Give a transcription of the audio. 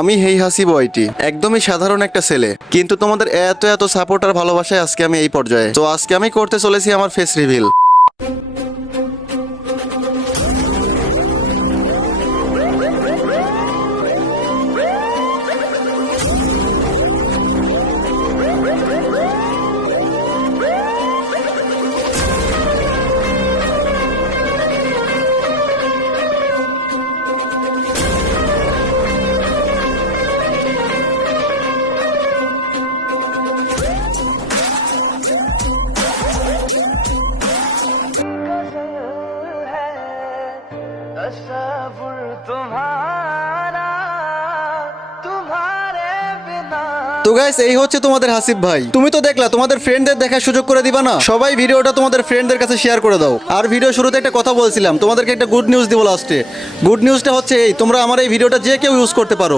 আমি হেই হাসিব ওয়াইটি, একদমই সাধারণ একটা ছেলে, কিন্তু তোমাদের এত এত সাপোর্ট আর ভালোবাসায় আজকে আমি এই পর্যায়ে। তো আজকে আমি করতে চলেছি আমার ফেস রিভিল। तस्वुर तुम्हारा तुम्हारे बिना। তো গাইস, এই হচ্ছে তোমাদের হাসিব ভাই। তুমি তো দেখলা, তোমাদের ফ্রেন্ডদের দেখার সুযোগ করে দিবা না? সবাই ভিডিওটা তোমাদের ফ্রেন্ডদের কাছে শেয়ার করে দাও। আর ভিডিও শুরুতে একটা কথা বলছিলাম, তোমাদেরকে একটা গুড নিউজ দিব লাস্টে। গুড নিউজটা হচ্ছে এই, তোমরা আমার এই ভিডিওটা যে কেউ ইউজ করতে পারো।